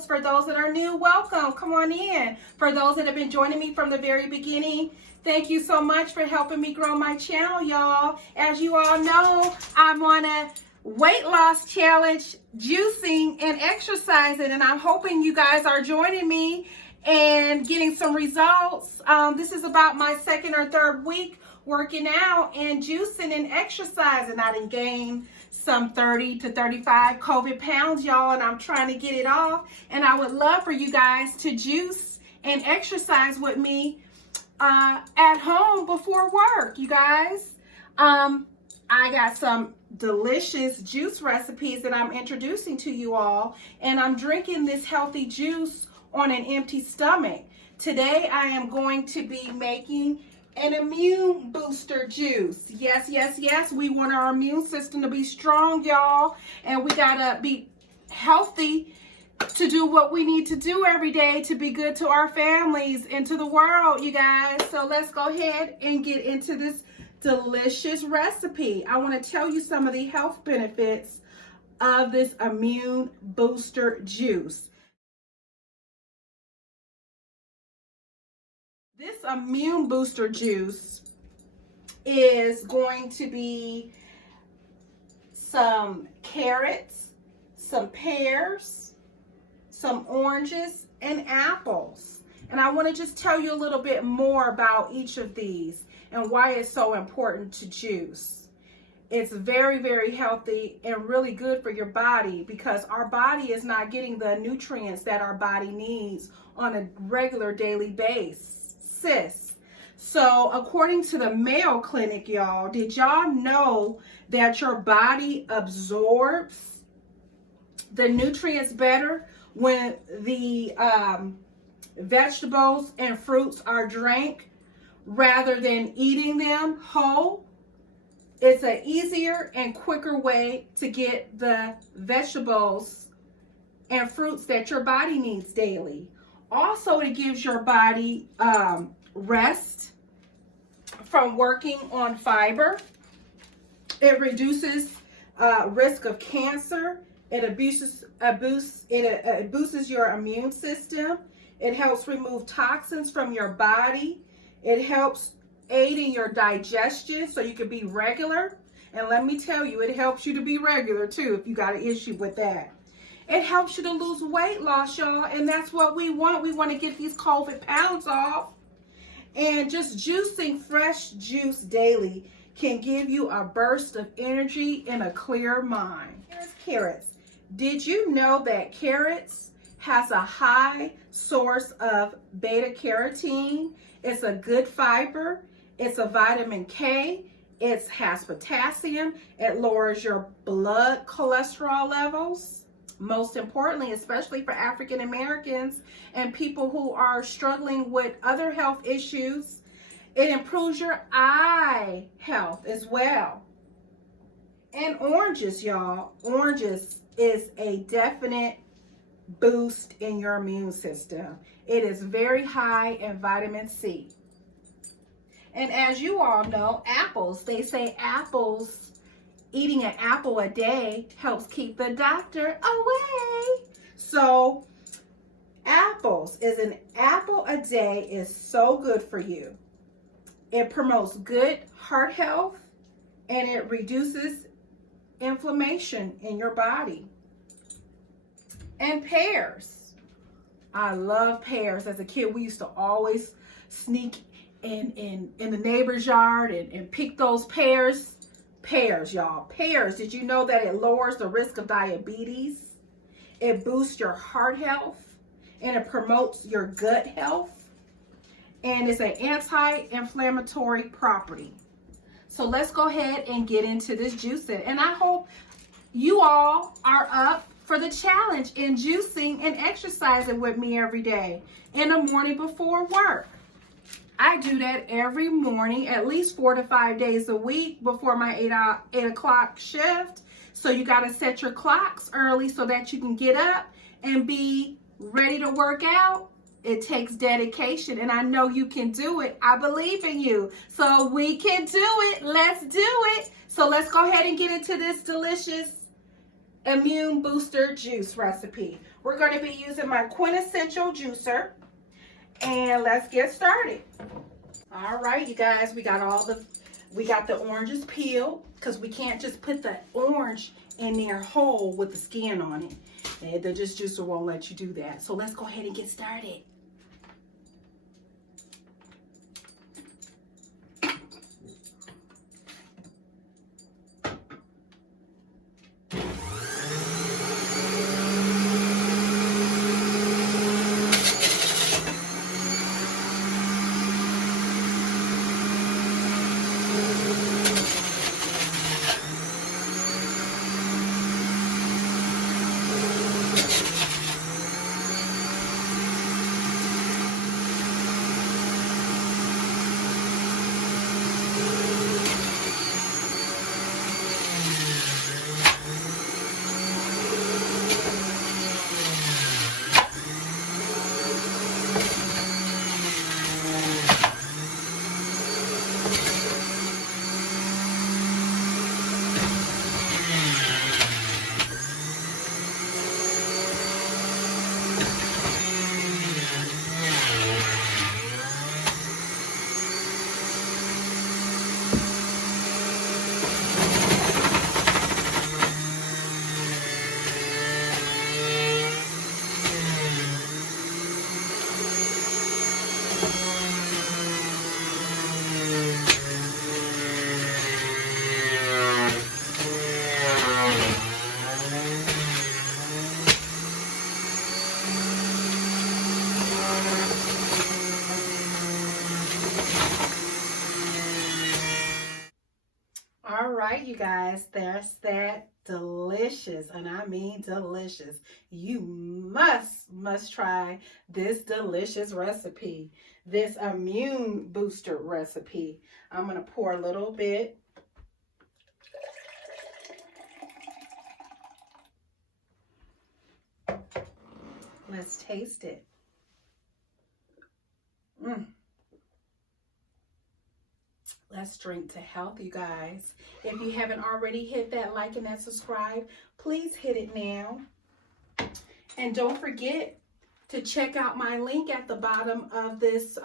host. For those that are new, welcome. Come on in. For those that have been joining me from the very beginning, thank you so much for helping me grow my channel, y'all. As you all know, I'm on a weight loss challenge, juicing and exercising, and I'm hoping you guys are joining me and getting some results. This is about my second or third week working out and juicing and exercising. I done gained some 30 to 35 COVID pounds, y'all, and I'm trying to get it off. And I would love for you guys to juice and exercise with me at home before work, you guys. I got some delicious juice recipes that I'm introducing to you all, and I'm drinking this healthy juice on an empty stomach. Today I am going to be making an immune booster juice. Yes, yes, yes, we want our immune system to be strong, y'all, and we gotta be healthy to do what we need to do every day to be good to our families and to the world, you guys. So let's go ahead and get into this delicious recipe. I want to tell you some of the health benefits of this immune booster juice. This immune booster juice is going to be some carrots, some pears, some oranges, and apples. And I want to just tell you a little bit more about each of these and why it's so important to juice. It's very, very healthy and really good for your body because our body is not getting the nutrients that our body needs on a regular daily basis. So according to the Mayo Clinic, y'all, did y'all know that your body absorbs the nutrients better when the vegetables and fruits are drank rather than eating them whole? It's an easier and quicker way to get the vegetables and fruits that your body needs daily. Also, it gives your body rest from working on fiber. It reduces risk of cancer. It boosts your immune system. It helps remove toxins from your body. It helps aid in your digestion so you can be regular. And let me tell you, it helps you to be regular too if you got an issue with that. It helps you to lose weight loss, y'all, and that's what we want. We want to get these COVID pounds off. And just juicing fresh juice daily can give you a burst of energy and a clear mind. Here's carrots. Did you know that carrots has a high source of beta carotene? It's a good fiber. It's a vitamin K. It has potassium. It lowers your blood cholesterol levels. Most importantly, especially for African Americans and people who are struggling with other health issues, it improves your eye health as well. And oranges, y'all. Oranges is a definite boost in your immune system. It is very high in vitamin C. And as you all know, apples, they say eating an apple a day helps keep the doctor away. So an apple a day is so good for you. It promotes good heart health and it reduces inflammation in your body. And pears. I love pears. As a kid, we used to always sneak in the neighbor's yard and pick those pears. Pears, y'all. Pears, did you know that it lowers the risk of diabetes? It boosts your heart health and it promotes your gut health. And it's an anti-inflammatory property. So let's go ahead and get into this juicing. And I hope you all are up for the challenge in juicing and exercising with me every day in the morning before work. I do that every morning, at least 4 to 5 days a week before my 8 o'clock shift. So you got to set your clocks early so that you can get up and be ready to work out. It takes dedication, and I know you can do it. I believe in you. So we can do it. Let's do it. So let's go ahead and get into this delicious immune booster juice recipe. We're going to be using my quintessential juicer. And let's get started. All right, you guys, we got the oranges peeled, because we can't just put the orange in there whole with the skin on it. And the juicer won't let you do that. So let's go ahead and get started. All right, you guys, there's that delicious, and I mean delicious. You must try this delicious recipe, this immune booster recipe. I'm going to pour a little bit. Let's taste it. Let's drink to health, you guys. If you haven't already hit that like and that subscribe, please hit it now. And don't forget to check out my link at the bottom of this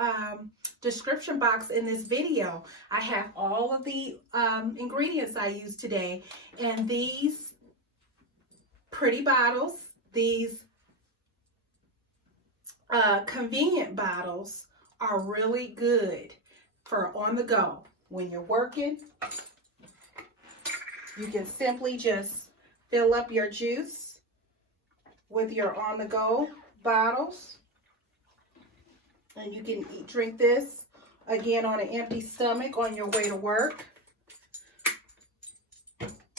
description box in this video. I have all of the ingredients I used today. And these pretty bottles, these convenient bottles are really good for on the go. When you're working, you can simply just fill up your juice with your on-the-go bottles. And you can drink this, again, on an empty stomach on your way to work.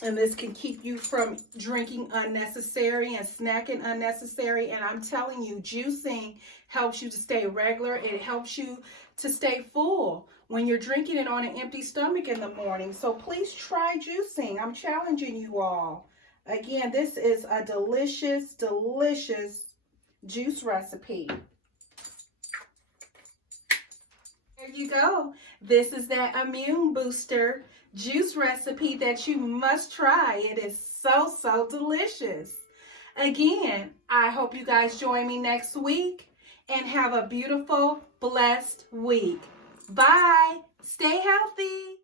And this can keep you from drinking unnecessary and snacking unnecessary. And I'm telling you, juicing helps you to stay regular. It helps you to stay full when you're drinking it on an empty stomach in the morning. So please try juicing. I'm challenging you all. Again, this is a delicious, delicious juice recipe. There you go. This is that immune booster juice recipe that you must try. It is so delicious. Again, I hope you guys join me next week and have a beautiful, blessed week. Bye. Stay healthy.